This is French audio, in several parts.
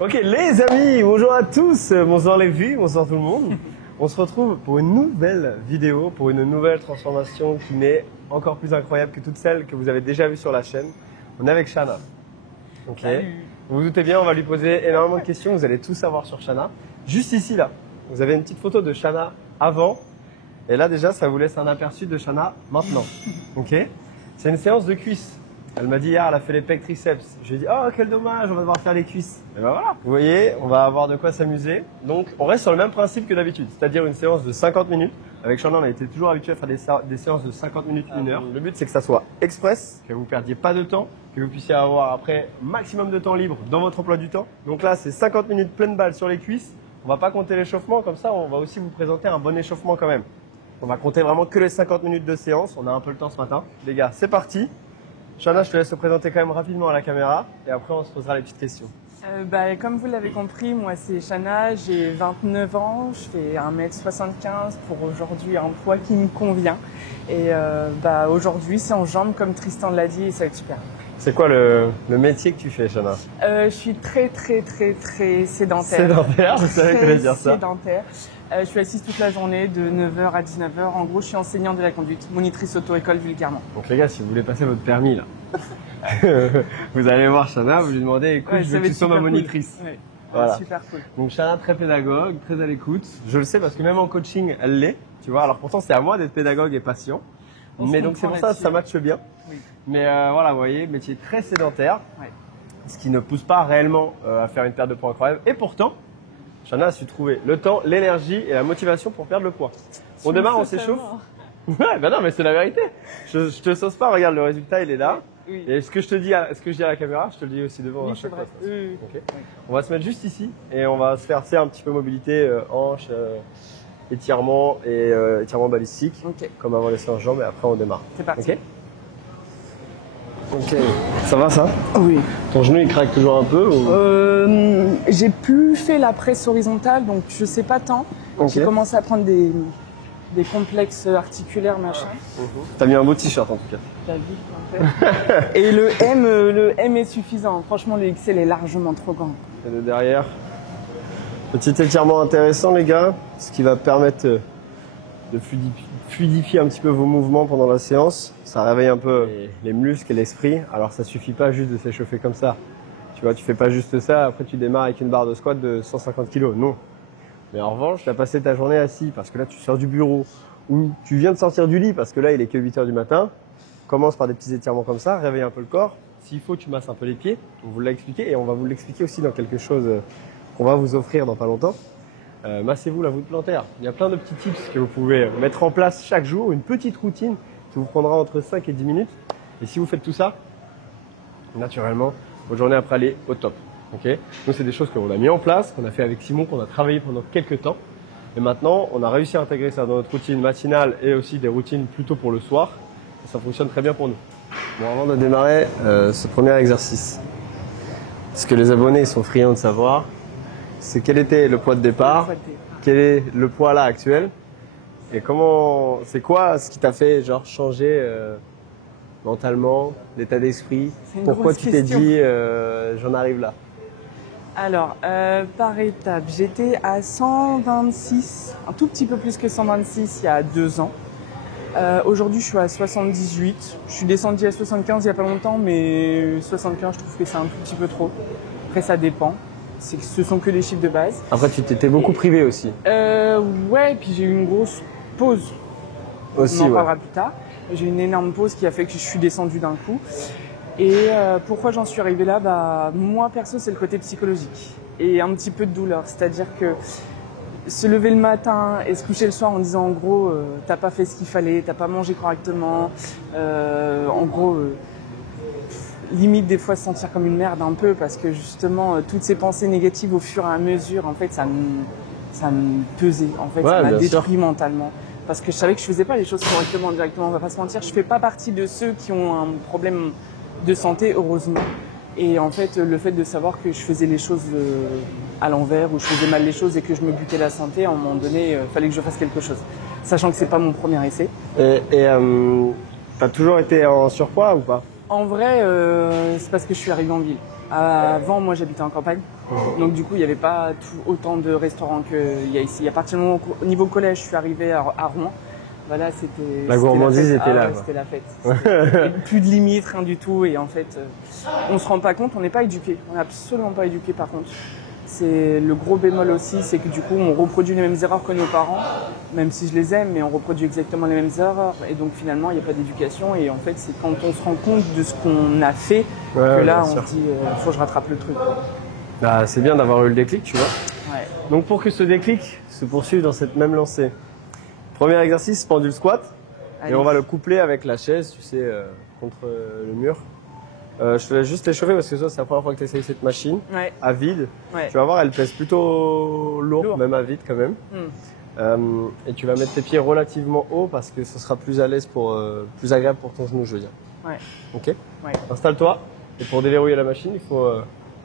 Ok, les amis, bonjour à tous, bonsoir les vues, bonsoir tout le monde. On se retrouve pour une nouvelle vidéo, pour une nouvelle transformation qui n'est encore plus incroyable que toutes celles que vous avez déjà vues sur la chaîne. On est avec Shana. Ok. Salut. Vous vous doutez bien, on va lui poser énormément de questions, vous allez tout savoir sur Shana. Juste ici, là, vous avez une petite photo de Shana avant. Et là, déjà, ça vous laisse un aperçu de Shana maintenant. Ok. C'est une séance de cuisses. Elle m'a dit hier, elle a fait les pecs triceps. Je lui ai dit, oh quel dommage, on va devoir faire les cuisses. Et ben voilà. Vous voyez, on va avoir de quoi s'amuser. Donc, on reste sur le même principe que d'habitude, c'est-à-dire une séance de 50 minutes. Avec Shana, on a été toujours habitué à faire des séances de 50 minutes, 1 heure. Le but, c'est que ça soit express, que vous ne perdiez pas de temps, que vous puissiez avoir après maximum de temps libre dans votre emploi du temps. Donc là, c'est 50 minutes pleine balle sur les cuisses. On va pas compter l'échauffement, comme ça, on va aussi vous présenter un bon échauffement quand même. On va compter vraiment que les 50 minutes de séance. On a un peu le temps ce matin. Les gars, c'est parti. Shana, je te laisse te présenter quand même rapidement à la caméra et après on se posera les petites questions. Comme vous l'avez compris, moi c'est Shana, j'ai 29 ans, je fais 1m75 pour aujourd'hui un poids qui me convient. Et aujourd'hui c'est en jambes comme Tristan l'a dit et ça va être super. C'est quoi le métier que tu fais, Shana? Je suis très sédentaire. Sédentaire, je savais que tu allais dire ça. Sédentaire. Je suis assise toute la journée de 9h à 19h. En gros, je suis enseignante de la conduite, monitrice auto-école vulgairement. Donc les gars, si vous voulez passer votre permis là, vous allez voir Shana, vous lui demandez, écoute, je veux que tu sois ma monitrice. Cool. Ouais. Voilà. Super cool. Donc Shana, très pédagogue, très à l'écoute. Je le sais parce que même en coaching, elle l'est. Tu vois, alors pourtant c'est à moi d'être pédagogue et patient. Mais donc c'est pour ça que ça matche bien. Oui. Mais voilà, vous voyez, métier très sédentaire. Ouais. Ce qui ne pousse pas réellement à faire une perte de poids incroyable. Et pourtant, Shana a su trouver le temps, l'énergie et la motivation pour perdre le poids. On démarre, on s'échauffe. Ouais, ben non, mais c'est la vérité. Je te sauce pas, regarde, le résultat, il est là. Oui. Et ce que je dis à la caméra, je te le dis aussi devant. Oui, à chaque c'est vrai. fois. Oui. Okay. On va se mettre juste ici et on va se faire un petit peu mobilité, hanche, étirement et étirement balistique. Ok. Comme avant les séances jambes et après on démarre. C'est parti. Ok. Ok, ça va ça? Oui. Ton genou il craque toujours un peu ou... J'ai plus fait la presse horizontale, donc je sais pas tant. Ok. J'ai commencé à prendre des complexes articulaires, machin. T'as mis un beau t-shirt en tout cas. T'as vu, en fait. Et le M est suffisant. Franchement, le XL est largement trop grand. Et de derrière. Petit étirement intéressant les gars, ce qui va permettre de fluidifier un petit peu vos mouvements pendant la séance. Ça réveille un peu les muscles et l'esprit. Alors ça suffit pas juste de s'échauffer comme ça. Tu vois, tu fais pas juste ça, après tu démarres avec une barre de squat de 150 kg. Non. Mais en revanche, tu as passé ta journée assis parce que là tu sors du bureau ou tu viens de sortir du lit parce que là il est que 8 h du matin. Commence par des petits étirements comme ça, réveille un peu le corps. S'il faut, tu masses un peu les pieds. On vous l'a expliqué et on va vous l'expliquer aussi dans quelque chose qu'on va vous offrir dans pas longtemps. Massez-vous la voûte plantaire. Il y a plein de petits tips que vous pouvez mettre en place chaque jour, une petite routine qui vous prendra entre 5 et 10 minutes. Et si vous faites tout ça, naturellement, votre journée après elle est au top. Okay. Nous, c'est des choses qu'on a mis en place, qu'on a fait avec Simon, qu'on a travaillé pendant quelques temps. Et maintenant, on a réussi à intégrer ça dans notre routine matinale et aussi des routines plutôt pour le soir. Et ça fonctionne très bien pour nous. Bon, avant de démarrer ce premier exercice, ce que les abonnés sont friands de savoir, c'est quel était le poids de départ, quel est le poids là actuel, et comment, c'est quoi ce qui t'a fait genre changer mentalement, l'état d'esprit, pourquoi tu t'es dit j'en arrive là. Alors, par étapes, j'étais à 126, un tout petit peu plus que 126 il y a 2 ans. Aujourd'hui, je suis à 78. Je suis descendu à 75 il n'y a pas longtemps, mais 75, je trouve que c'est un tout petit peu trop. Après, ça dépend. Ce sont que des chiffres de base. Après, tu t'étais beaucoup privé aussi. Ouais, et puis j'ai eu une grosse pause. Aussi, on en parlera plus tard. J'ai eu une énorme pause qui a fait que je suis descendue d'un coup. Et pourquoi j'en suis arrivée là? Moi, perso, c'est le côté psychologique et un petit peu de douleur. C'est-à-dire que se lever le matin et se coucher le soir en disant en gros t'as pas fait ce qu'il fallait, t'as pas mangé correctement, en gros limite des fois se sentir comme une merde un peu parce que justement toutes ces pensées négatives au fur et à mesure en fait ça me pesait, en fait ça m'a détruit mentalement parce que je savais que je faisais pas les choses correctement directement, on va pas se mentir, je fais pas partie de ceux qui ont un problème de santé heureusement. Et en fait, le fait de savoir que je faisais les choses à l'envers ou je faisais mal les choses et que je me butais la santé, à un moment donné, il fallait que je fasse quelque chose. Sachant que c'est pas mon premier essai. Et t'as toujours été en surpoids ou pas? En vrai, c'est parce que je suis arrivée en ville. Avant, moi, j'habitais en campagne. Donc du coup, il n'y avait pas autant de restaurants qu'il y a ici. À partir du moment où, au niveau collège, je suis arrivée à Rouen, voilà, c'était La gourmandise fête. était là. Ouais, c'était la fête. C'était plus de limites, rien du tout. Et en fait, on se rend pas compte, on n'est pas éduqué. On n'est absolument pas éduqué par contre. C'est le gros bémol aussi, c'est que du coup, on reproduit les mêmes erreurs que nos parents, même si je les aime, mais on reproduit exactement les mêmes erreurs. Et donc finalement, il n'y a pas d'éducation. Et en fait, c'est quand on se rend compte de ce qu'on a fait que là, on se dit, faut que je rattrape le truc. Bah, c'est bien d'avoir eu le déclic, tu vois. Ouais. Donc pour que ce déclic se poursuive dans cette même lancée, premier exercice, pendule squat. Allez. Et on va le coupler avec la chaise, tu sais, contre le mur. Je te laisse juste l'échauffer parce que ça, c'est la première fois que tu essayes cette machine. Ouais. À vide. Ouais. Tu vas voir, elle pèse plutôt lourd, même à vide quand même. Et tu vas mettre tes pieds relativement haut parce que ce sera plus à l'aise plus agréable pour ton genou, je veux dire. Ouais. Ok. Ouais. Installe-toi. Et pour déverrouiller la machine, il faut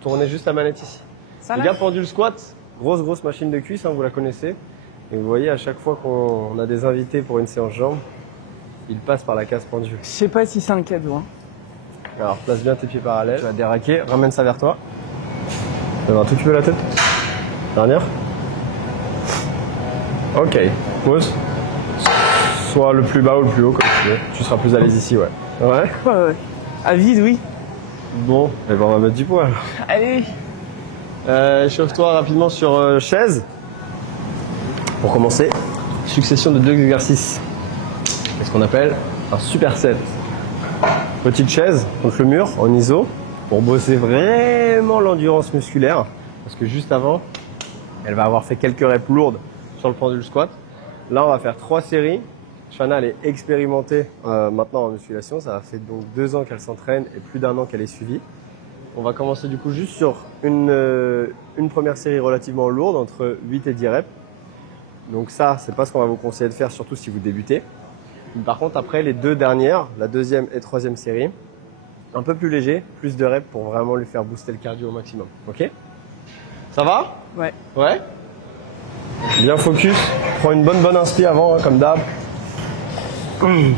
tourner juste la manette ici. Ça Les là gars, pendule squat, grosse machine de cuisse, hein, vous la connaissez. Et vous voyez, à chaque fois qu'on a des invités pour une séance jambes, ils passent par la case pendule. Je sais pas si c'est un cadeau. Hein. Alors, place bien tes pieds parallèles. Tu vas déraquer, ramène ça vers toi. Tu vas un tout petit peu la tête. Dernière. Ok, pose. Soit le plus bas ou le plus haut, comme tu veux. Tu seras plus à l'aise ici, ouais. Ouais. Ouais. À vide, oui. Bon, eh ben on va mettre du poids. Allez. Chauffe-toi rapidement sur chaise. Pour commencer, succession de 2 exercices. C'est ce qu'on appelle un superset. Petite chaise contre le mur en iso pour bosser vraiment l'endurance musculaire. Parce que juste avant, elle va avoir fait quelques reps lourdes sur le pendule squat. Là, on va faire 3 séries. Shana, elle est expérimentée maintenant en musculation. Ça fait donc 2 ans qu'elle s'entraîne et plus d'1 an qu'elle est suivie. On va commencer du coup juste sur une première série relativement lourde, entre 8 et 10 reps. Donc ça, c'est pas ce qu'on va vous conseiller de faire, surtout si vous débutez. Par contre, après les 2 dernières, la 2e et 3e série, un peu plus léger, plus de reps pour vraiment lui faire booster le cardio au maximum. Ok? Ça va? Ouais. Ouais? Bien focus. Prends une bonne inspi avant, hein, comme d'hab. Je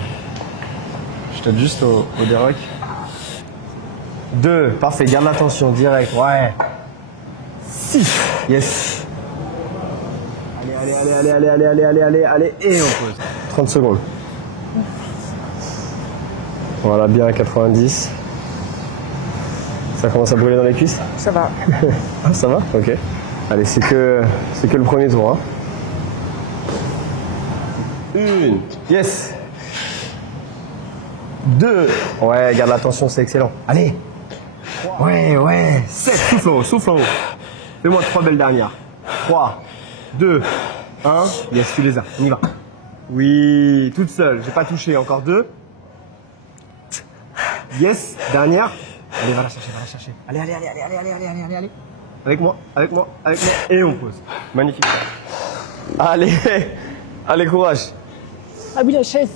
t'aide juste au déroc. 2, parfait, garde l'attention, direct, ouais. 6, yes. Allez, et on pose. 30 secondes. Voilà, bien à 90. Ça commence à brûler dans les cuisses? Ça va. Ah, ça va? Ok. Allez, c'est que le premier tour. Hein. 1, yes. 2, ouais, garde l'attention, c'est excellent. Allez. Ouais. 7, souffle en haut. Fais-moi 3 belles dernières. 3, 2, 1. Yes, tu les as. On y va. Oui, toute seule. J'ai pas touché. Encore 2. Yes, dernière. Allez, va la chercher. Allez. Avec moi. Et on pose. Magnifique. Allez, courage. Ah oui, la chaise.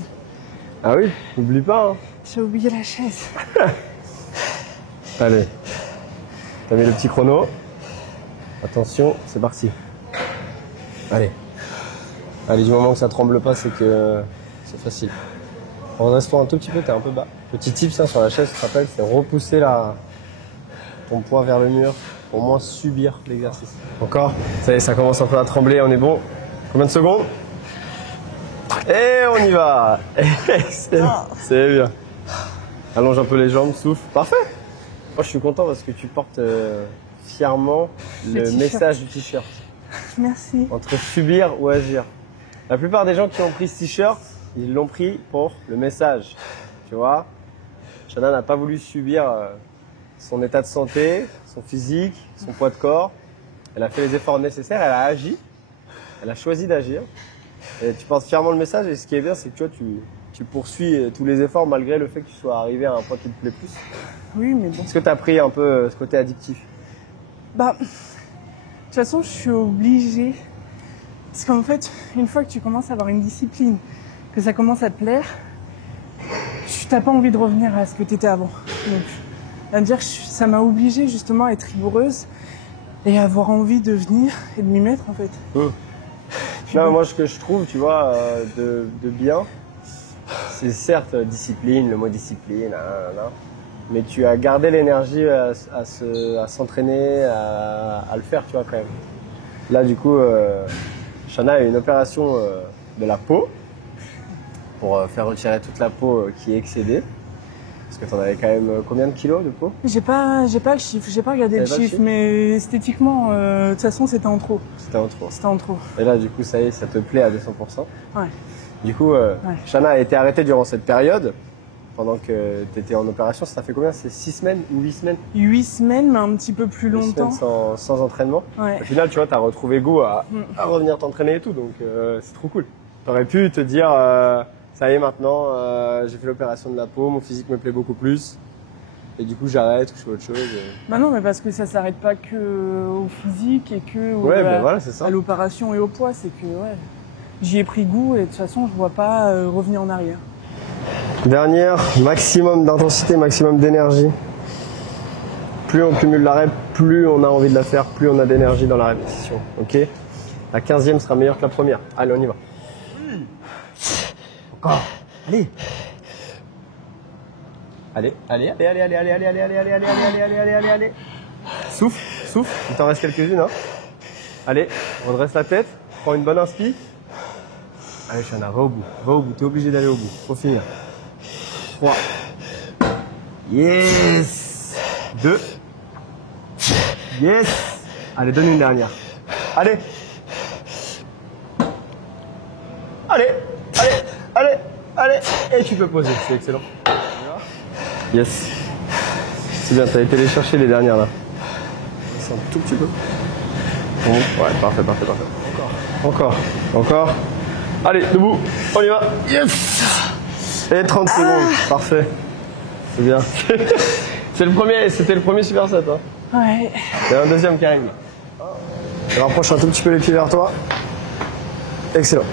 Ah oui, n'oublie pas. Hein. J'ai oublié la chaise. Allez. T'as mis le petit chrono. Attention, c'est parti. Allez, du moment que ça tremble pas, c'est que c'est facile. Redresse-toi un tout petit peu, t'es un peu bas. Petit tips hein, sur la chaise, tu te rappelles, c'est repousser ton poids vers le mur pour moins subir l'exercice. Encore. Ça y est, ça commence un peu à trembler, on est bon. Combien de secondes? Et on y va. Excellent. C'est bien. Allonge un peu les jambes, souffle. Parfait. Moi, je suis content parce que tu portes fièrement le message du t-shirt. Merci. Entre subir ou agir. La plupart des gens qui ont pris ce t-shirt, ils l'ont pris pour le message. Tu vois, Shana n'a pas voulu subir son état de santé, son physique, son poids de corps. Elle a fait les efforts nécessaires, elle a agi. Elle a choisi d'agir. Et tu portes fièrement le message. Et ce qui est bien, c'est que tu poursuis tous les efforts malgré le fait que tu sois arrivé à un point qui te plaît plus. Oui, mais bon. Est-ce que tu as pris un peu ce côté addictif? Bah, de toute façon, je suis obligée. Parce qu'en fait, une fois que tu commences à avoir une discipline, que ça commence à te plaire, tu n'as pas envie de revenir à ce que tu étais avant. Donc, à dire que ça m'a obligée justement à être rigoureuse et à avoir envie de venir et de m'y mettre en fait. Non, moi, ce que je trouve, tu vois, de bien, c'est certes discipline, le mot discipline, mais tu as gardé l'énergie à s'entraîner, à le faire, tu vois, quand même. Là, du coup, Shana a eu une opération de la peau pour faire retirer toute la peau qui est excédée. Parce que tu en avais quand même combien de kilos de peau? J'ai pas le chiffre, j'ai pas regardé le chiffre, mais esthétiquement, de toute façon, c'était en trop. C'était en trop. C'était en trop. Et là, du coup, ça y est, ça te plaît à 200%. Ouais. Du coup, Shana a été arrêtée durant cette période, pendant que tu étais en opération. Ça fait combien? C'est 6 semaines ou 8 semaines? 8 semaines, mais un petit peu plus 8 longtemps. semaines sans entraînement. Ouais. Au final, tu vois, tu as retrouvé goût à revenir t'entraîner et tout, donc c'est trop cool. Tu aurais pu te dire, ça y est, maintenant, j'ai fait l'opération de la peau, mon physique me plaît beaucoup plus. Et du coup, j'arrête, je fais autre chose. Bah non, mais parce que ça s'arrête pas que au physique et que voilà, c'est ça. à l'opération et au poids. C'est que j'y ai pris goût et de toute façon, je vois pas revenir en arrière. Dernière, maximum d'intensité, maximum d'énergie. Plus on cumule la rep, plus on a envie de la faire, plus on a d'énergie dans la répétition. Ok? La 15e sera meilleure que la première. Allez, on y va. Encore. Allez. Allez. Souffle. Il t'en reste quelques-unes, hein. Allez, redresse la tête, prends une bonne inspi. Allez, Shana, va au bout, t'es obligé d'aller au bout. Faut finir. 3. Yes. 2. Yes. Allez, donne une dernière. Allez. Et tu peux poser, c'est excellent. Yes. C'est bien, t'as été les chercher les dernières là. C'est un tout petit peu. Bon, ouais, parfait. Encore. Allez, debout, on y va. Yes. Et 30 secondes, parfait. C'est bien. C'était le premier superset. Hein. Ouais. Il y a un deuxième qui arrive. Je rapproche un tout petit peu les pieds vers toi. Excellent.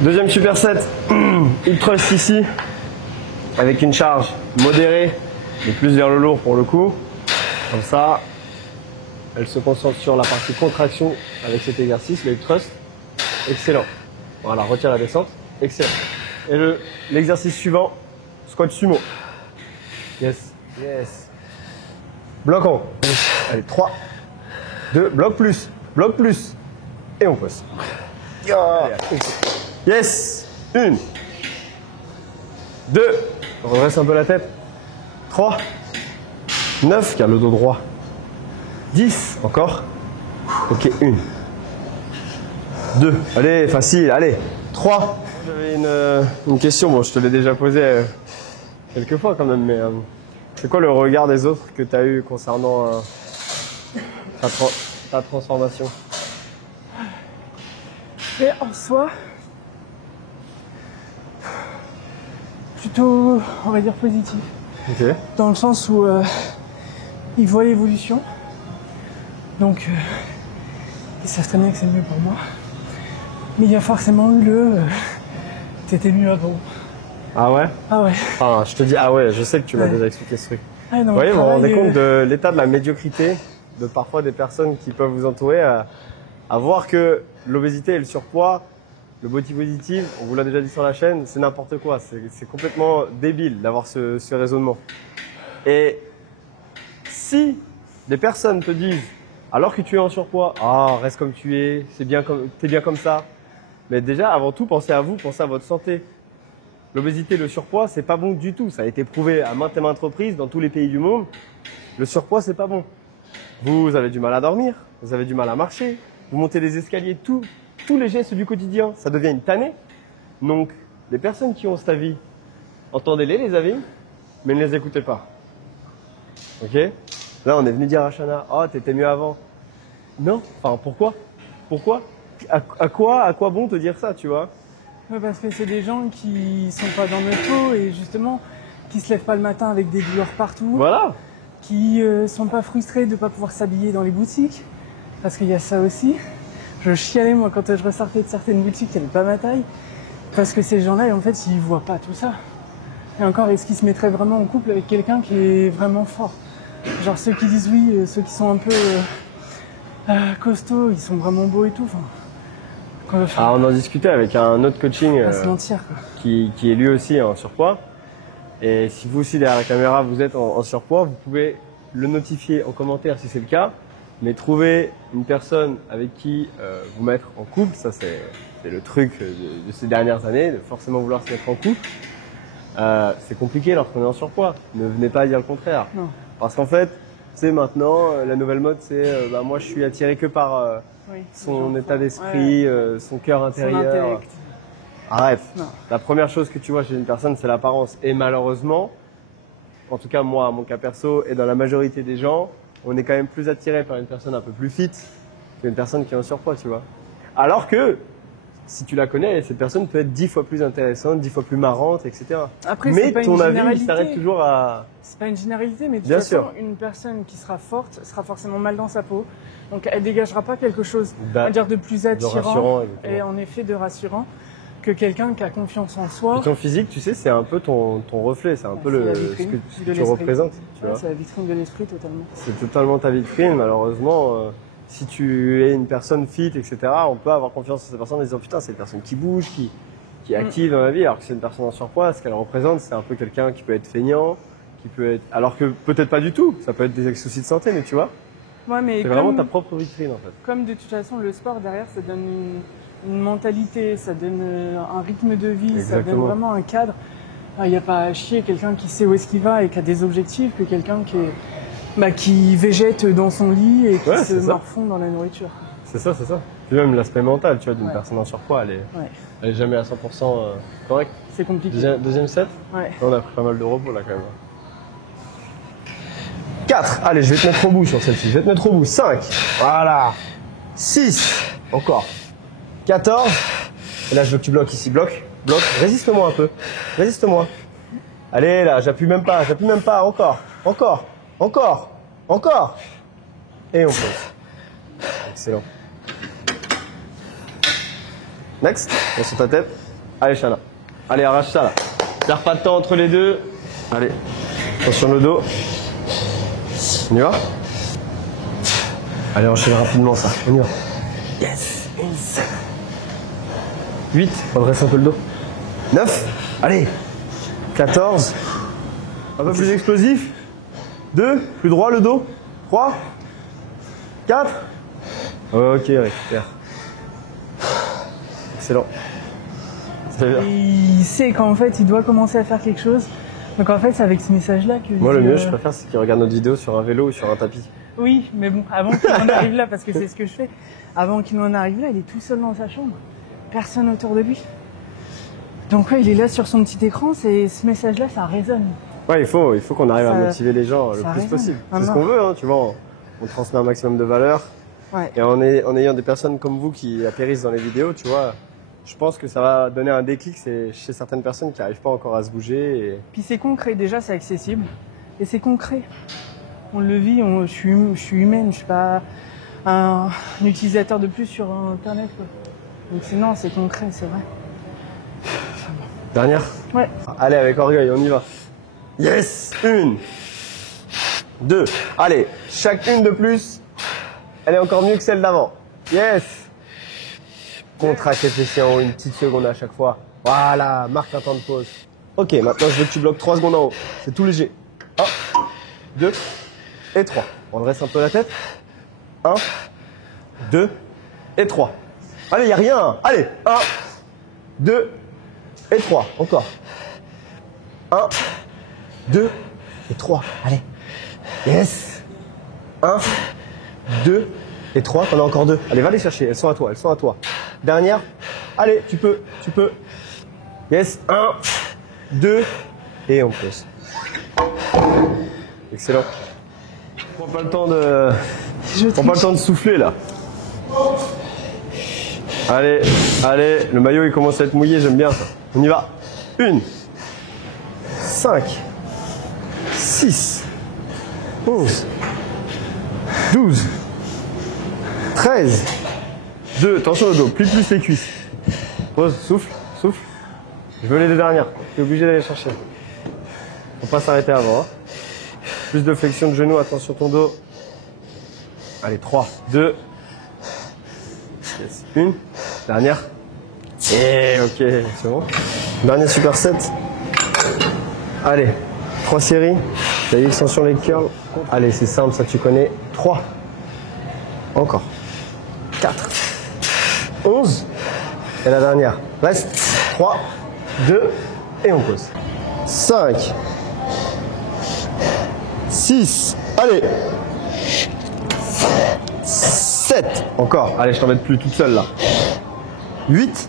Deuxième superset. Hip thrust ici. Avec une charge modérée, mais plus vers le lourd pour le coup. Comme ça, elle se concentre sur la partie contraction avec cet exercice, le hip thrust. Excellent. Voilà, retire la descente. Excellent. Et l'exercice suivant, squat sumo. Yes. Bloc en haut. Allez, 3, 2, bloc plus. Et on pose. Yes. 1, 2, redresse un peu la tête. 3, 9, garde le dos droit. 10, encore. Ok, 1, 2, allez, facile, allez. 3. J'avais une question, bon, je te l'ai déjà posée quelques fois quand même, mais c'est quoi le regard des autres que tu as eu concernant ta transformation? Et en soi, plutôt, on va dire, positif. Ok. Dans le sens où ils voient l'évolution. Donc, ils savent très bien que c'est mieux pour moi. Mais il y a forcément eu t'étais mieux avant. Ah ouais? Ah ouais. Ah, je te dis, ah ouais, je sais que tu m'as déjà expliqué ce truc. Ah, Vous voyez, vous vous rendez compte de l'état de la médiocrité de parfois des personnes qui peuvent vous entourer à voir que l'obésité et le surpoids, le body positive, on vous l'a déjà dit sur la chaîne, c'est n'importe quoi. C'est complètement débile d'avoir ce raisonnement. Et si des personnes te disent, alors que tu es en surpoids, ah, reste comme tu es, t'es bien comme ça. Mais déjà, avant tout, pensez à vous, pensez à votre santé. L'obésité, le surpoids, c'est pas bon du tout. Ça a été prouvé à maintes et maintes reprises dans tous les pays du monde. Le surpoids, c'est pas bon. Vous avez du mal à dormir, vous avez du mal à marcher, vous montez des escaliers, tous les gestes du quotidien, ça devient une tannée. Donc, les personnes qui ont cet avis, entendez-les, les avis, mais ne les écoutez pas. Ok? Là, on est venu dire à Shana, oh, t'étais mieux avant. Non, enfin, pourquoi? À quoi bon te dire ça, tu vois? Ouais, parce que c'est des gens qui sont pas dans notre peau et justement, qui se lèvent pas le matin avec des douleurs partout. Voilà. Qui sont pas frustrés de pas pouvoir s'habiller dans les boutiques. Parce qu'il y a ça aussi. Je chialais, moi, quand je ressortais de certaines boutiques qui n'avaient pas ma taille. Parce que ces gens-là, en fait, ils voient pas tout ça. Et encore, est-ce qu'ils se mettraient vraiment en couple avec quelqu'un qui est vraiment fort? Genre ceux qui disent oui, ceux qui sont un peu costauds, ils sont vraiment beaux et tout. Ah, on en discutait avec un autre coaching se mentir, quoi. qui est lui aussi en surpoids. Et si vous aussi derrière la caméra vous êtes en surpoids, vous pouvez le notifier en commentaire si c'est le cas. Mais trouver une personne avec qui vous mettre en couple, ça c'est le truc de ces dernières années, de forcément vouloir se mettre en couple. C'est compliqué lorsqu'on est en surpoids. Ne venez pas dire le contraire. Non. Parce qu'en fait, tu sais, maintenant, la nouvelle mode, c'est moi je suis attiré que par son état d'esprit, son cœur intérieur. Son intellect. Arrête. Non. La première chose que tu vois chez une personne, c'est l'apparence. Et malheureusement, en tout cas moi, mon cas perso, et dans la majorité des gens, on est quand même plus attiré par une personne un peu plus fit qu'une personne qui est en surpoids, tu vois. Alors que, si tu la connais, cette personne peut être 10 fois plus intéressante, 10 fois plus marrante, etc. Après, mais pas ton une avis, il généralité. s'arrête toujours à... C'est pas une généralité, mais de toute Bien façon, sûr. une personne qui sera forte sera forcément mal dans sa peau. Donc elle dégagera pas quelque chose, on Bah, va dire, de plus de attirant rassurant, exactement. et en effet de rassurant que quelqu'un qui a confiance en soi. Et ton physique, tu sais, c'est un peu ton reflet, c'est un peu C'est la ce vitrine que de tu l'esprit. représentes, tu Ouais, vois. c'est la vitrine de l'esprit totalement. C'est totalement ta vitrine, malheureusement. Si tu es une personne fit, etc., on peut avoir confiance en cette personne en disant putain, c'est une personne qui bouge, qui est active dans la vie, alors que c'est une personne en surpoids, ce qu'elle représente, c'est un peu quelqu'un qui peut être feignant, qui peut être... Alors que peut-être pas du tout, ça peut être des soucis de santé, mais tu vois, Ouais, mais c'est vraiment ta propre vitrine en fait. comme de toute façon le sport derrière, ça donne une mentalité, ça donne un rythme de vie, ça donne Exactement. vraiment un cadre. Il n'y a pas à chier quelqu'un qui sait où est-ce qu'il va et qui a des objectifs que quelqu'un qui végète dans son lit et qui Ouais, se c'est ça. morfond dans la nourriture. C'est ça, c'est ça. Puis même l'aspect mental, tu vois, d'une Ouais. personne en surpoids, Ouais. elle est jamais à 100% correcte. C'est compliqué. Deuxième set, Ouais. on a pris pas mal de repos là quand même. 4, allez, je vais te mettre au bout sur celle-ci, je vais te mettre au bout. 5, voilà. 6, encore. 14, et là je veux que tu bloques ici, bloque, résiste-moi un peu, résiste-moi. Allez là, j'appuie même pas, encore. Et on pose. Excellent. Next, on sur ta tête. Allez Shana, allez arrache ça là. Perds pas de temps entre les deux. Allez, attention le dos. On y va? Allez, enchaîne rapidement ça. On y va. Yes. 8. Redresse un peu le dos. 9. Allez. 14. Un peu plus explosif. 2. Plus droit le dos. 3. 4. Ok, récupère. Excellent. C'est bien. Et il sait qu'en fait il doit commencer à faire quelque chose. Donc en fait c'est avec ce message-là que... Moi, le mieux, je préfère, c'est qu'il regarde notre vidéo sur un vélo ou sur un tapis. Oui, mais bon, avant qu'il en arrive là, parce que c'est ce que je fais, avant qu'il en arrive là, il est tout seul dans sa chambre. Personne autour de lui. Donc ouais, il est là sur son petit écran, ce message-là, ça résonne. Ouais, il faut qu'on arrive à Ça- motiver les gens le ça plus résonne. possible. Ah C'est ce non. qu'on veut, hein, tu vois. On transmet un maximum de valeur. Ouais. Et en ayant des personnes comme vous qui atterrissent dans les vidéos, tu vois, je pense que ça va donner un déclic chez certaines personnes qui n'arrivent pas encore à se bouger. Et... Puis c'est concret, déjà c'est accessible. Et c'est concret. On le vit, je suis humaine, je suis pas un utilisateur de plus sur Internet, quoi. Donc non, c'est concret, c'est vrai. Dernière. Ouais. Allez, avec orgueil, on y va. Yes. 1. 2. Allez, chacune de plus, elle est encore mieux que celle d'avant. Yes. Contracte les fessiers en haut, une petite seconde à chaque fois. Voilà, marque un temps de pause. Ok, maintenant je veux que tu bloques 3 secondes en haut. C'est tout léger. 1, 2 et 3. On redresse un peu la tête. 1, 2 et 3. Allez, il n'y a rien. Allez, 1, 2 et 3. Encore. 1, 2 et 3. Allez. Yes. 1, 2 et 3. T'en as encore 2. Allez, va les chercher. Elles sont à toi. Dernière. Allez, tu peux. Yes. 1, 2 et on pose. Excellent. Prends pas le temps de souffler là. Allez, le maillot il commence à être mouillé, j'aime bien ça. On y va. 1, 5, 6, 11, 12, 13, 2, attention au dos, plie plus les cuisses. Pause, souffle. Je veux les 2 dernières, tu es obligé d'aller chercher. Faut pas s'arrêter avant. Hein. Plus de flexion de genou, attention ton dos. Allez, 3, 2, yes. 1, dernière. Et ok, c'est bon. Dernier superset. Allez, 3 séries. T'as dit extension leg curl. Allez, c'est simple, ça tu connais. 3. Encore. 4. 11. Et la dernière. Reste. 3, 2, et on pose. 5. 6. Allez. 7. Encore. Allez, je t'embête plus toute seule là. 8.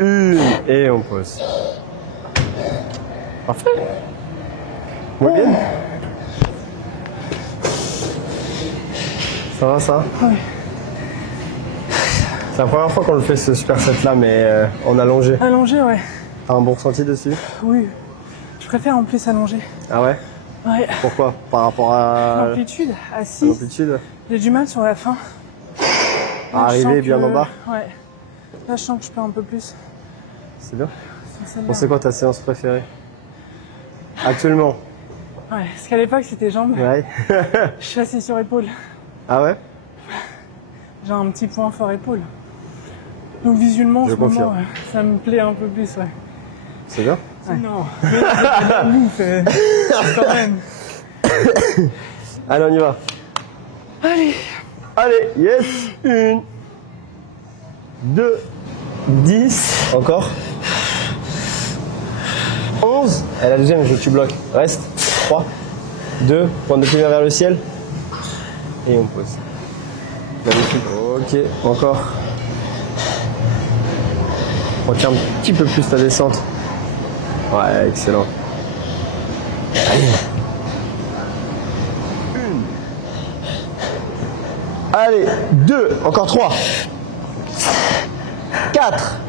1. Et on pose. Parfait. Muy bien. Ça va ça? Ouais. C'est la première fois qu'on le fait ce superset là, mais en allongé. Allongé, ouais. T'as un bon ressenti dessus? Oui. Je préfère en plus allongé. Ah ouais? Ouais. Pourquoi? Par rapport à L'amplitude, à à 6. l'amplitude? J'ai du mal sur la fin. À arriver bien en bas? Ouais. Là, je sens que je peux un peu plus. C'est bien. Sur celle-là. Bon, c'est quoi ta séance préférée? Actuellement? Ouais, parce qu'à l'époque, c'était jambes. Ouais. Je suis assis sur épaule. Ah ouais? J'ai un petit point fort épaule. Donc visuellement, en Je ce moment, confirme. ça me plaît un peu plus, ouais. C'est bien? Ouais. Non, c'est quand même. Allez, on y va. Allez. Allez, yes. 1, 2, 10. Encore. 11. Et la deuxième, tu bloques. Reste. 3, 2, pointe de pied vers le ciel. Et on pose. Magnifique. Ok, encore. Retiens un petit peu plus ta descente. Ouais, excellent. Allez. 1. Allez, 2. Encore 3. 4.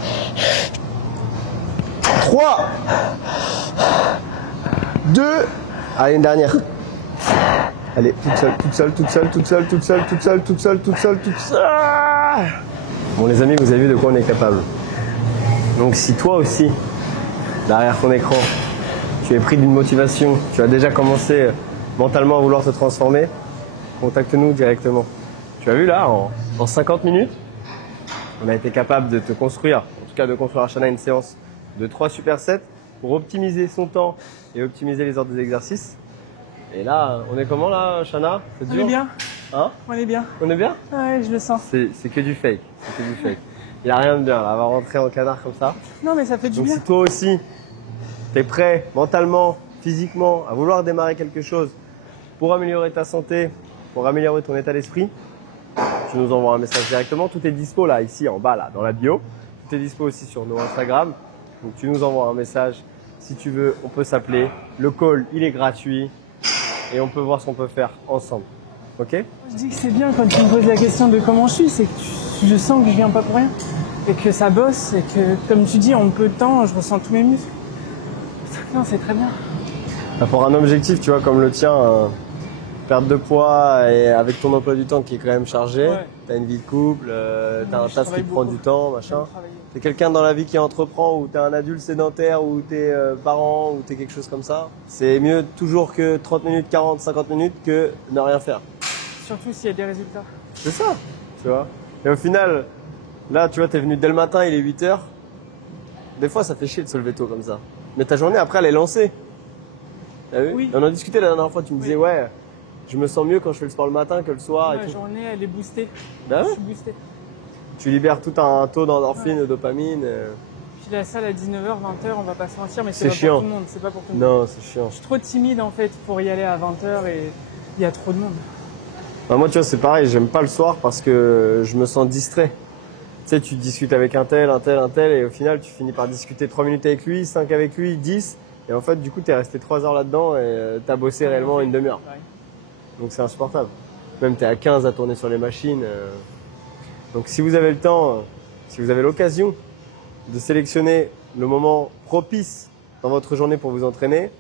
3. 2. Allez, une dernière. Allez, toute seule, toute seule, toute seule, toute seule, toute seule, toute seule, toute seule, toute seule, toute seule. Bon les amis, vous avez vu de quoi on est capable. Donc si toi aussi, derrière ton écran, tu es pris d'une motivation, tu as déjà commencé mentalement à vouloir te transformer, contacte-nous directement. Tu as vu là, en 50 minutes, on a été capable de te construire, en tout cas de construire à Shana une séance de 3 supersets pour optimiser son temps et optimiser les ordres des exercices. Et là, on est comment là, Shana? C'est On dur? est bien. Hein? On est bien. On est bien? Ouais, je le sens. C'est que du fake. C'est que du fake. Il n'y a rien de bien là, on va rentrer en canard comme ça. Non, mais ça fait du Donc bien. si toi aussi, tu es prêt mentalement, physiquement, à vouloir démarrer quelque chose pour améliorer ta santé, pour améliorer ton état d'esprit, tu nous envoies un message directement. Tout est dispo là, ici en bas, là, dans la bio. Tout est dispo aussi sur nos Instagram. Donc tu nous envoies un message. Si tu veux, on peut s'appeler. Le call, il est gratuit. Et on peut voir ce qu'on peut faire ensemble. Ok? Je dis que c'est bien quand tu me poses la question de comment je suis, c'est que je sens que je viens pas pour rien. Et que ça bosse, et que, comme tu dis, en peu de temps, je ressens tous mes muscles. Non, c'est très bien. Pour un objectif, tu vois, comme le tien, perte de poids et avec ton emploi du temps qui est quand même chargé, Ouais. t'as une vie de couple, t'as un je taf qui travaille te prend beaucoup. du temps, machin. J'aime travailler. T'es quelqu'un dans la vie qui entreprend ou t'es un adulte sédentaire ou t'es parent ou t'es quelque chose comme ça. C'est mieux toujours que 30 minutes, 40, 50 minutes que ne rien faire. Surtout s'il y a des résultats. C'est ça, tu vois. Et au final, là, tu vois, t'es venu dès le matin, il est 8 heures. Des fois, ça fait chier de se lever tôt comme ça. Mais ta journée, après, elle est lancée. T'as vu? Oui. On en a discuté la dernière fois, tu me disais, ouais, je me sens mieux quand je fais le sport le matin que le soir et Ma tout. journée, elle est boostée. Bah ouais. Je suis boostée. Tu libères tout un taux d'endorphine, de dopamine. Puis la salle à 19h, 20h, on va pas se mentir, mais C'est c'est pas chiant. pour tout le monde. C'est pas pour tout le monde. Non, c'est chiant. Je suis trop timide en fait pour y aller à 20h et il y a trop de monde. Bah, moi, tu vois, c'est pareil, j'aime pas le soir parce que je me sens distrait. Tu sais, tu discutes avec un tel, et au final, tu finis par discuter 3 minutes avec lui, 5 avec lui, 10. Et en fait, du coup, t'es resté 3 heures là-dedans et t'as bossé réellement une demi-heure. Ouais. Donc c'est insupportable. Même t'es à 15 à tourner sur les machines. Donc si vous avez le temps, si vous avez l'occasion de sélectionner le moment propice dans votre journée pour vous entraîner,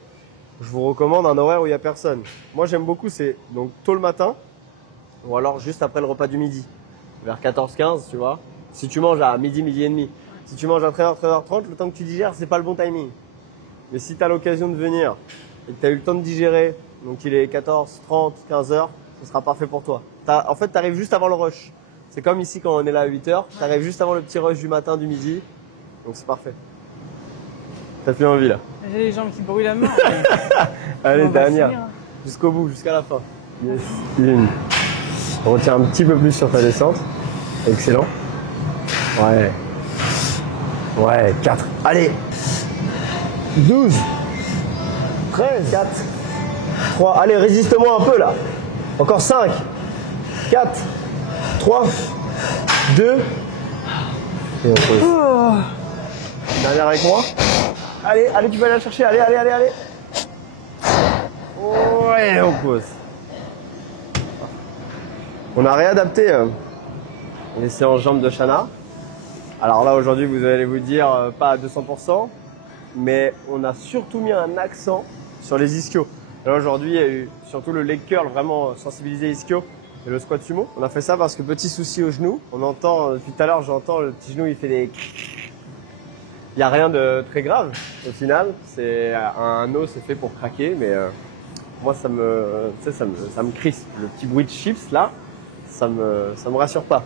je vous recommande un horaire où il n'y a personne. Moi j'aime beaucoup, c'est donc tôt le matin ou alors juste après le repas du midi, vers 14-15, tu vois. Si tu manges à midi, midi et demi. Si tu manges à 13h, 13h30, le temps que tu digères, c'est pas le bon timing. Mais si tu as l'occasion de venir et que tu as eu le temps de digérer, donc il est 14h30, 15h, ce sera parfait pour toi. En fait, tu arrives juste avant le rush. C'est comme ici quand on est là à 8h, tu arrives juste avant le petit rush du matin, du midi, donc c'est parfait. T'as plus envie là. J'ai les jambes qui brûlent à mort. Allez, On va dernière. finir. Jusqu'au bout, jusqu'à la fin. Yes. Une. On retient un petit peu plus sur ta descente. Excellent. Ouais. Ouais, 4. Allez. 12. 13. 4. 3. Allez, résiste-moi un peu là. Encore 5. 4. 3. 2. Et on pose. Oh. Dernière avec moi. Allez, allez, tu vas aller la chercher. Allez, allez, allez, allez. Ouais, on pose. On a réadapté les séances jambes de Shana. Alors là, aujourd'hui, vous allez vous dire pas à 200%, mais on a surtout mis un accent sur les ischios. Et là, aujourd'hui, il y a eu surtout le leg curl, vraiment sensibiliser les ischios et le squat sumo. On a fait ça parce que petit souci au genou. On entend, depuis tout à l'heure, j'entends le petit genou, il fait des... Il n'y a rien de très grave au final. C'est un os, c'est fait pour craquer, mais moi ça me crispe. Le petit bruit de chips là, ça me rassure pas.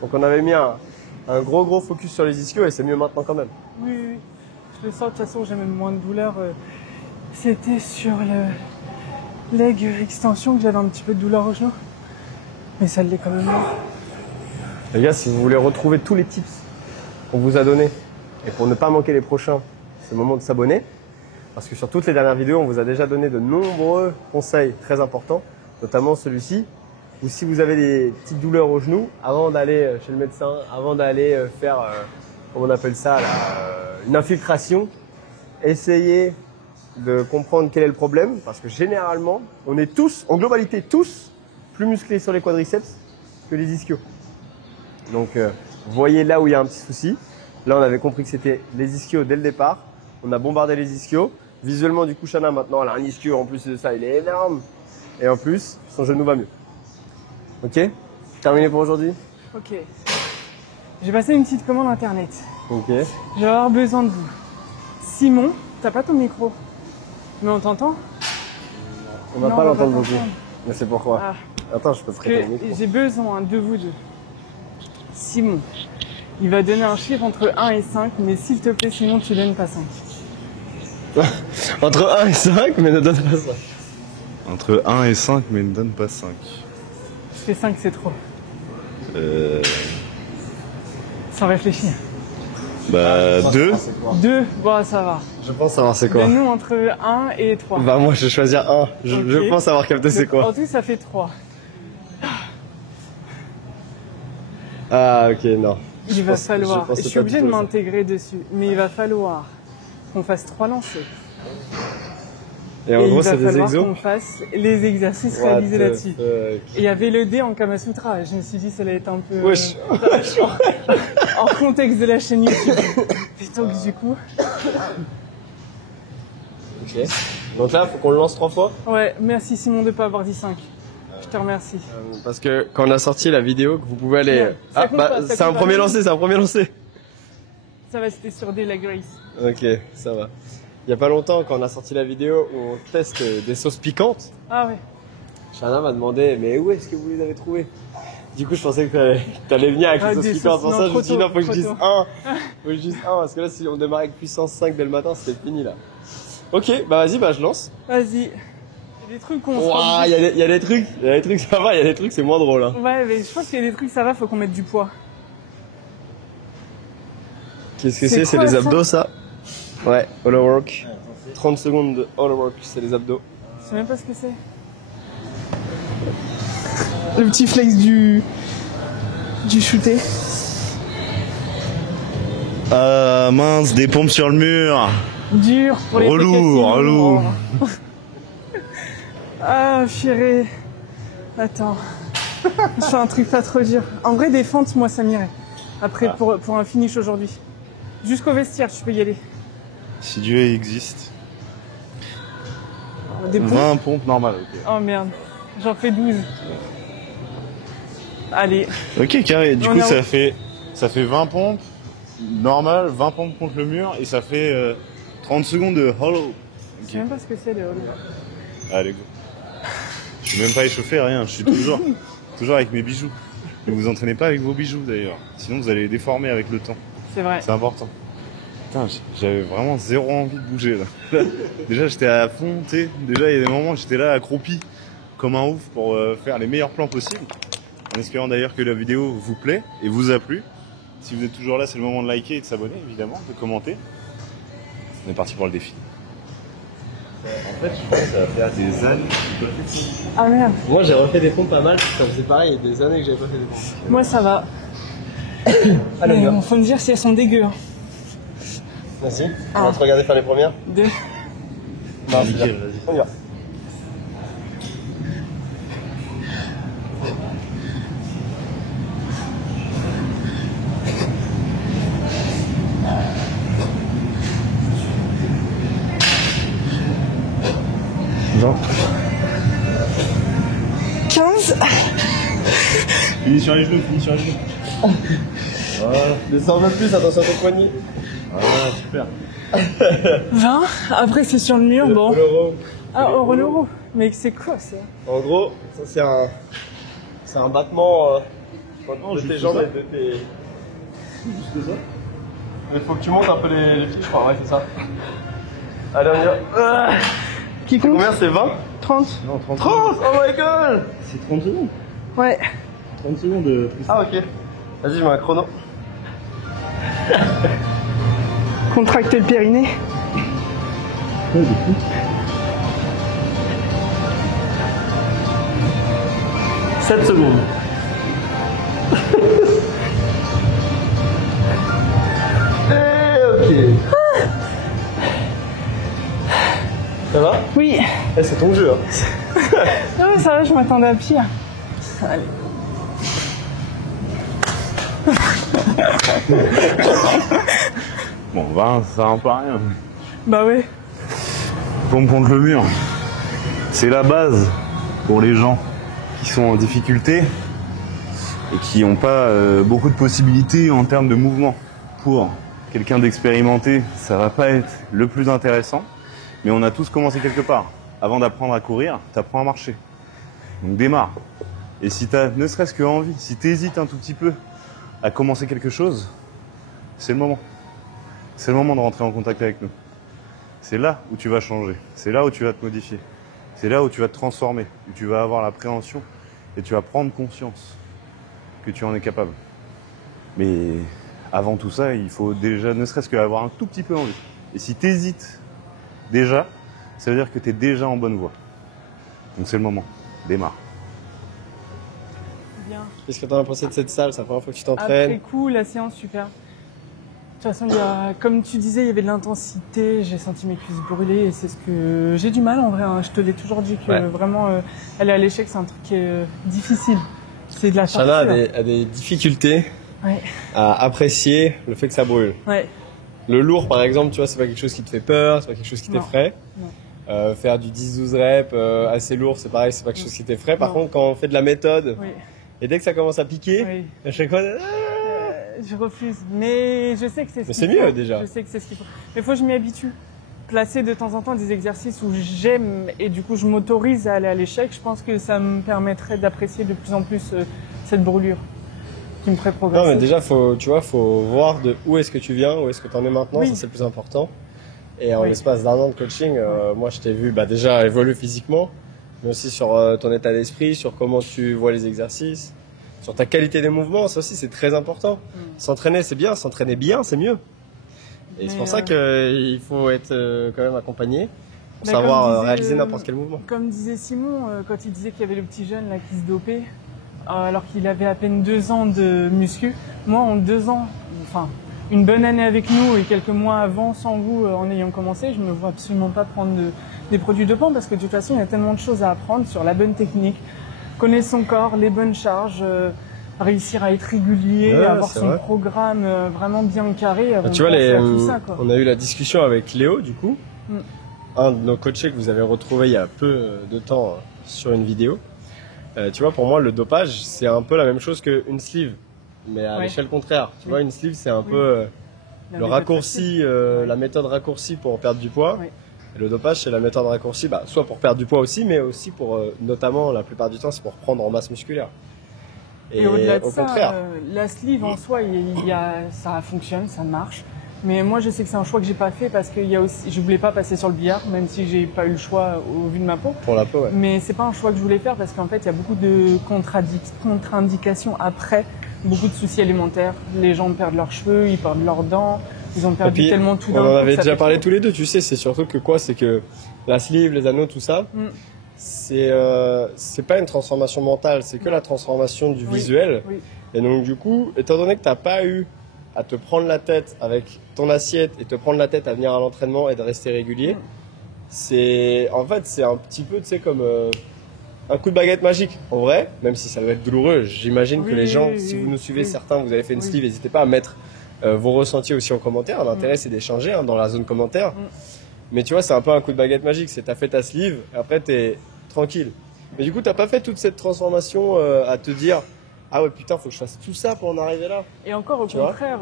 Donc on avait mis un gros focus sur les ischios et c'est mieux maintenant quand même. Oui, oui, oui. Je le sens, de toute façon j'ai même moins de douleur. C'était sur le leg extension que j'avais un petit peu de douleur au genou. Mais ça l'est quand même moins. Les gars, si vous voulez retrouver tous les tips qu'on vous a donnés et pour ne pas manquer les prochains, c'est le moment de s'abonner. Parce que sur toutes les dernières vidéos, on vous a déjà donné de nombreux conseils très importants, notamment celui-ci, où si vous avez des petites douleurs au genou, avant d'aller chez le médecin, avant d'aller faire, comment on appelle ça, là, une infiltration, essayez de comprendre quel est le problème, parce que généralement, on est tous, en globalité tous, plus musclés sur les quadriceps que les ischios. Donc, voyez là où il y a un petit souci. Là, on avait compris que c'était les ischios dès le départ. On a bombardé les ischios. Visuellement, du coup, Shana, maintenant, elle a un ischio. En plus de ça, il est énorme. Et en plus, son genou va mieux. Ok? Terminé pour aujourd'hui? Ok. J'ai passé une petite commande internet. Ok. Je vais avoir besoin de vous. Simon, t'as pas ton micro. Mais on t'entend? On va Non, pas on va l'entendre pas beaucoup. t'entendre. Mais c'est pourquoi? Ah. Attends, je peux te Parce prêter le que micro. j'ai besoin de vous deux. Simon, il va donner un chiffre entre 1 et 5, mais s'il te plaît, Simon, tu donnes pas 5. Entre 1 et 5, mais ne donne pas ça. Entre 1 et 5, mais ne donne pas 5. Je fais 5, c'est trop. Sans réfléchir. Bah, 2. 2, bon, ça va. Je pense savoir c'est quoi. Donne-nous entre 1 et 3. Bah moi je vais choisir 1. Je Ok. pense avoir capté c'est quoi. En tout, ça fait 3. Ah ok, non. Il va pense- falloir. pense Je que suis t'as obligé de plutôt ça. m'intégrer dessus, mais il va falloir qu'on fasse 3 lancers. Et en Et gros il va c'est des falloir exos. qu'on fasse les exercices What réalisés the là-dessus. fuck. Et il y avait le dé en Kamasutra. Je me suis dit, ça allait être un peu Wesh. en contexte de la chaîne YouTube. Et donc, du coup, Ok. Donc là faut qu'on le lance 3 fois. ouais, merci Simon de pas avoir dit 5. Je te remercie. Parce que quand on a sorti la vidéo, que vous pouvez aller. Ouais, ça compte pas, ça c'est un compte premier pas. lancé, c'est un premier lancé. Ça va, c'était sur des leg race. Ok, ça va. Il y a pas longtemps, quand on a sorti la vidéo où on teste des sauces piquantes, Ah ouais. Shana m'a demandé mais où est-ce que vous les avez trouvées? Du coup, je pensais que t'allais venir avec Ah, les sauces des piquantes. sauces- Pour non, ça, je trop me suis dit tôt, non, faut que je trop dise tôt. 1. Faut que je dise 1 parce que là, si on démarre avec puissance 5 dès le matin, c'était fini là. Ok, bah vas-y, bah je lance. Vas-y. Il y a des trucs qu'on se Ouah, il y a des trucs, ça va, il y a des trucs, c'est moins drôle. Hein. Ouais, mais je pense qu'il y a des trucs, ça va, faut qu'on mette du poids. Qu'est-ce que C'est c'est? C'est quoi, les ça abdos, ça? Ouais, hollow work. 30 secondes de hollow work, c'est les abdos. Je sais même pas ce que c'est. Le petit flex du shooté. Ah mince, des pompes sur le mur. Dur pour les Relou, pécassines. relou. Oh. Ah, chérie. Attends. Je fais un truc pas trop dur. En vrai, des fentes, moi, ça m'irait. Après, pour un finish aujourd'hui. Jusqu'au vestiaire, tu peux y aller. Si Dieu existe. Des pompes. 20 pompes normales, ok. Oh merde. J'en fais 12. Allez. Ok, carré. Du On coup, a- ça fait 20 pompes normales, 20 pompes contre le mur, et ça fait 30 secondes de hollow. Je sais même pas ce que c'est, le hollow. Allez, go. Je suis même pas échauffé, rien. Je suis toujours avec mes bijoux. Ne vous entraînez pas avec vos bijoux, d'ailleurs. Sinon, vous allez les déformer avec le temps. C'est vrai. C'est important. Putain, j'avais vraiment zéro envie de bouger là. Déjà j'étais à fond, tu sais. Déjà il y a des moments où j'étais là accroupi comme un ouf pour faire les meilleurs plans possibles. En espérant d'ailleurs que la vidéo vous plaît et vous a plu. Si vous êtes toujours là, c'est le moment de liker et de s'abonner évidemment, de commenter. On est parti pour le défi. En fait, je pense que ça va faire des années que j'ai pas fait ça. Ah merde. Moi j'ai refait des pompes pas mal, ça faisait pareil, il y a des années que j'avais pas fait des pompes. Moi ça va. Allez, Mais on faut me dire si elles sont dégueu. Hein. Vas-y, on va te regarder faire les premières. 2. Non, Nickel, vas-y. On y va. Non. 15. Finis sur les genoux, finis sur les genoux. Voilà. Descends un peu plus, attention à ton poignet. Voilà, super. 20. Après c'est sur le mur, bon. L'euro. Ah, au euro. Mais c'est quoi ça? En gros, ça c'est un battement de juste tes jambes ça. et de tes... Juste ça. Il faut que tu montes un peu les pieds, je crois, ouais, c'est ça. Allez, on y va. Qui C'est compte? combien? C'est 20? 30. Non, 30 30. secondes. Oh my god. C'est 30 secondes. Ouais. 30 secondes de Ah ok. Vas-y, je mets un chrono. Contracter le périnée. 7 secondes. Ok. Ça va? Oui. Eh, c'est ton jeu, hein. Ah ouais, ça va, je m'attendais à pire. Allez. Bon, 20, ça rend pas rien. Bah ouais. Pompe contre le mur. C'est la base pour les gens qui sont en difficulté et qui n'ont pas beaucoup de possibilités en termes de mouvement. Pour quelqu'un d'expérimenté, ça va pas être le plus intéressant, mais on a tous commencé quelque part. Avant d'apprendre à courir, t'apprends à marcher. Donc démarre. Et si t'as ne serait-ce que envie, si t'hésites un tout petit peu à commencer quelque chose, c'est le moment. C'est le moment de rentrer en contact avec nous. C'est là où tu vas changer. C'est là où tu vas te modifier. C'est là où tu vas te transformer. Où tu vas avoir l'appréhension et tu vas prendre conscience que tu en es capable. Mais avant tout ça, il faut déjà ne serait-ce qu'avoir un tout petit peu envie. Et si tu hésites déjà, ça veut dire que tu es déjà en bonne voie. Donc c'est le moment. Démarre. Bien. Qu'est-ce que t'en as pensé de cette salle? C'est la première fois que tu Après t'entraînes? coup, la séance, super. De toute façon, comme tu disais, il y avait de l'intensité, j'ai senti mes cuisses brûler et c'est ce que j'ai du mal en vrai. Hein. Je te l'ai toujours dit que vraiment, aller à l'échec, c'est un truc qui est difficile. C'est de la Shana torture. a des difficultés Ouais. à apprécier le fait que ça brûle. Ouais. Le lourd, par exemple, tu vois, c'est pas quelque chose qui te fait peur, c'est pas quelque chose qui Non. t'effraie. Non. Faire du 10-12 reps assez lourd, c'est pareil, c'est pas quelque chose qui t'effraie. Par Non. contre, quand on fait de la méthode, Oui. et dès que ça commence à piquer, Oui. à chaque fois, Je refuse. Mais je sais que c'est ce Mais qu'il c'est faut. mieux, déjà. Je sais que c'est ce qu'il faut. Mais il faut que je m'y habitue. Placer de temps en temps des exercices où j'aime et du coup je m'autorise à aller à l'échec, je pense que ça me permettrait d'apprécier de plus en plus cette brûlure qui me ferait progresser. non, mais déjà, faut voir de où est-ce que tu viens, où est-ce que tu en es maintenant, Oui. ça c'est le plus important. Et en Oui. l'espace d'un an de coaching, moi je t'ai vu déjà évoluer physiquement, mais aussi sur ton état d'esprit, sur comment tu vois les exercices, sur ta qualité des mouvements, ça aussi c'est très important. S'entraîner c'est bien, s'entraîner bien c'est mieux. Et Mais, c'est pour ça qu'il faut être quand même accompagné pour Mais savoir comme disait, réaliser n'importe quel mouvement. Comme disait Simon, quand il disait qu'il y avait le petit jeune là qui se dopait, alors qu'il avait à peine 2 ans de muscu, moi en 2 ans, enfin une bonne année avec nous et quelques mois avant sans vous en ayant commencé, je me vois absolument pas prendre des produits dopants parce que de toute façon il y a tellement de choses à apprendre sur la bonne technique, connaître son corps, les bonnes charges, réussir à être régulier, Ouais, avoir c'est son vrai. programme vraiment bien carré avant Tu de vois, penser à tout ça, quoi. on a eu la discussion avec Léo du coup, Mm. un de nos coachés que vous avez retrouvé il y a peu de temps sur une vidéo. Tu vois, pour moi le dopage c'est un peu la même chose qu'une sleeve, mais à Ouais. l'échelle contraire. Tu Oui. vois, une sleeve c'est un Oui. peu La le méthode raccourci, facile. la méthode raccourcie pour perdre du poids. Oui. Et le dopage, c'est la méthode raccourcie, soit pour perdre du poids aussi, mais aussi pour, notamment, la plupart du temps, c'est pour prendre en masse musculaire. Et au-delà de au ça, contraire, la sleeve en soi, ça fonctionne, ça marche. Mais moi, je sais que c'est un choix que j'ai pas fait parce que je voulais pas passer sur le billard, même si j'ai pas eu le choix au vu de ma peau. Pour la peau, ouais. Mais c'est pas un choix que je voulais faire parce qu'en fait, il y a beaucoup de contre-indications après, beaucoup de soucis alimentaires. Les gens perdent leurs cheveux, ils perdent leurs dents, ils ont perdu puis, tellement tout d'un on coup. en avait que ça déjà fait parlé trop. tous les deux, tu sais, c'est surtout que quoi, c'est que la sleeve, les anneaux, tout ça, c'est pas une transformation mentale, c'est que la transformation du Oui, visuel. oui. Et donc du coup, étant donné que t'as pas eu à te prendre la tête avec ton assiette et te prendre la tête à venir à l'entraînement et de rester régulier, c'est un petit peu, tu sais, comme un coup de baguette magique. En vrai, même si ça doit être douloureux, j'imagine que Oui, les gens, oui, si oui, vous nous suivez, oui. certains, vous avez fait une Oui. sleeve, n'hésitez pas à mettre vos ressentis aussi en commentaire. L'intérêt, c'est d'échanger dans la zone commentaire. Mais tu vois, c'est un peu un coup de baguette magique. C'est t'as fait ta sleeve, et après t'es tranquille. Mais du coup, t'as pas fait toute cette transformation à te dire ah ouais putain, faut que je fasse tout ça pour en arriver là. Et encore au Tu vois contraire,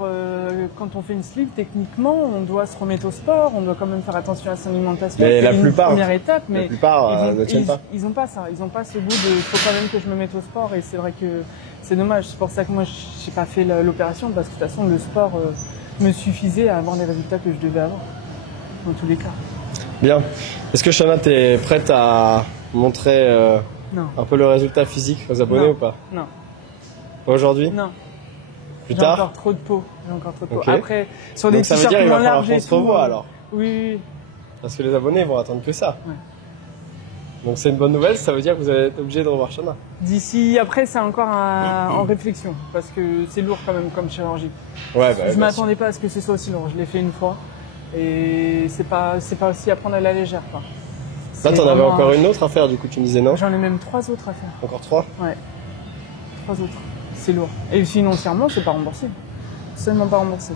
quand on fait une sleeve, techniquement, on doit se remettre au sport, on doit quand même faire attention à son alimentation. Mais C'est la une plupart- première étape, La mais plupart ne tiennent pas. ils ont pas ça, ils ont pas ce goût de faut quand même que je me mette au sport et c'est vrai que c'est dommage. C'est pour ça que moi j'ai pas fait l'opération parce que de toute façon le sport me suffisait à avoir les résultats que je devais avoir dans tous les cas. Bien. Est-ce que Shana, t'es prête à montrer Non, un peu le résultat physique aux abonnés Non. ou pas? non, Pas aujourd'hui? non. Plus J'ai tard? encore trop de peau. J'ai encore trop de peau. Ok. Après, sur des Donc ça veut t-shirts dire qu'il va moins falloir larges qu'on et se tout, revoie alors. Oui. Parce que les abonnés vont attendre que ça. Ouais. Donc c'est une bonne nouvelle, ça veut dire que vous allez être obligé de revoir Shana. D'ici, après, c'est encore en réflexion, parce que c'est lourd quand même comme chirurgie. Ouais, bah, Je bien sûr. m'attendais pas à ce que ce soit aussi lourd. Je l'ai fait une fois, et c'est pas aussi à prendre à la légère, quoi. Là, C'est t'en avais vraiment encore une autre à faire, du coup, tu me disais non? J'en ai même 3 autres à faire. Encore 3? Ouais. 3 autres. C'est lourd. Et financièrement, c'est pas remboursé. Seulement pas remboursé.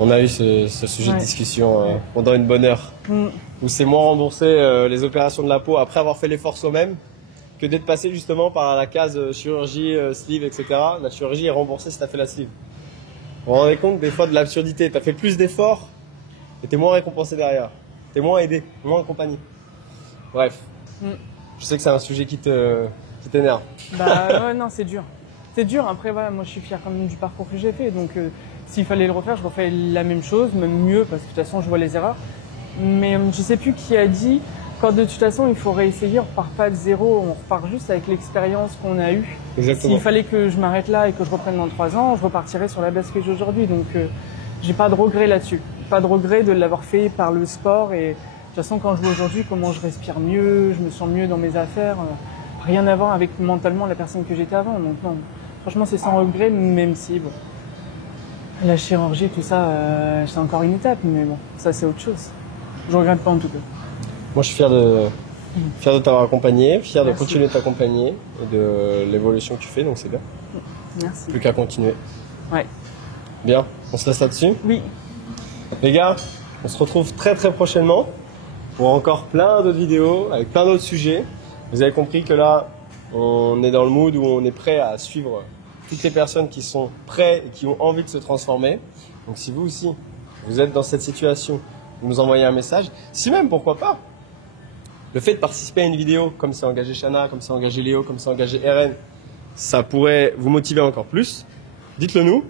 On a eu ce sujet de Ouais. discussion Ouais. pendant une bonne heure, Mm. où c'est moins remboursé les opérations de la peau après avoir fait l'effort soi-même, que d'être passé justement par la case chirurgie, sleeve, etc. La chirurgie est remboursée si t'as fait la sleeve. Vous vous rendez compte des fois de l'absurdité, t'as fait plus d'efforts et t'es moins récompensé derrière. T'es moins aidé, moins accompagné. Bref, Mm. je sais que c'est un sujet qui t'énerve. Bah ouais, non, c'est dur. C'est dur. Après, voilà, moi, je suis fier quand même du parcours que j'ai fait. Donc, s'il fallait le refaire, je refais la même chose, même mieux, parce que de toute façon, je vois les erreurs. Mais je sais plus qui a dit, quand de toute façon, il faut réessayer, on repart pas de zéro, on repart juste avec l'expérience qu'on a eue. Exactement. S'il fallait que je m'arrête là et que je reprenne dans 3 ans, je repartirais sur la base que j'ai aujourd'hui. Donc, j'ai pas de regret là-dessus. Pas de regret de l'avoir fait par le sport. Et de toute façon, quand je vois aujourd'hui comment je respire mieux, je me sens mieux dans mes affaires, rien à voir avec mentalement la personne que j'étais avant. Donc, non. Franchement, c'est sans regret, même si, bon, la chirurgie, tout ça, c'est encore une étape, mais bon, ça, c'est autre chose. Je regrette pas en tout cas. Moi, je suis fier de t'avoir accompagné, fier de Merci. continuer de t'accompagner et de l'évolution que tu fais, donc c'est bien. Merci. Plus qu'à continuer. Ouais. Bien, on se laisse là-dessus. Oui. Les gars, on se retrouve très très prochainement pour encore plein d'autres vidéos avec plein d'autres sujets. Vous avez compris que là, on est dans le mood où on est prêt à suivre toutes les personnes qui sont prêtes et qui ont envie de se transformer. Donc si vous aussi, vous êtes dans cette situation, vous nous envoyez un message. Si même, pourquoi pas, le fait de participer à une vidéo, comme c'est engagé Shana, comme c'est engagé Léo, comme c'est engagé RN, ça pourrait vous motiver encore plus. Dites-le nous,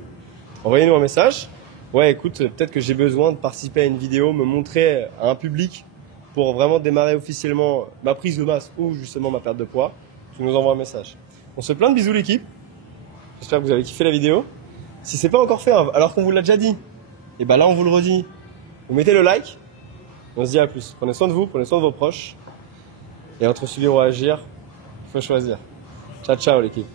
envoyez-nous un message. Ouais, écoute, peut-être que j'ai besoin de participer à une vidéo, me montrer à un public pour vraiment démarrer officiellement ma prise de masse ou justement ma perte de poids. Tu nous envoies un message. On se fait plein de bisous l'équipe. J'espère que vous avez kiffé la vidéo. Si c'est pas encore fait, alors qu'on vous l'a déjà dit, et ben là on vous le redit. Vous mettez le like. Et on se dit à plus. Prenez soin de vous, prenez soin de vos proches. Et entre suivre ou agir, il faut choisir. Ciao ciao l'équipe.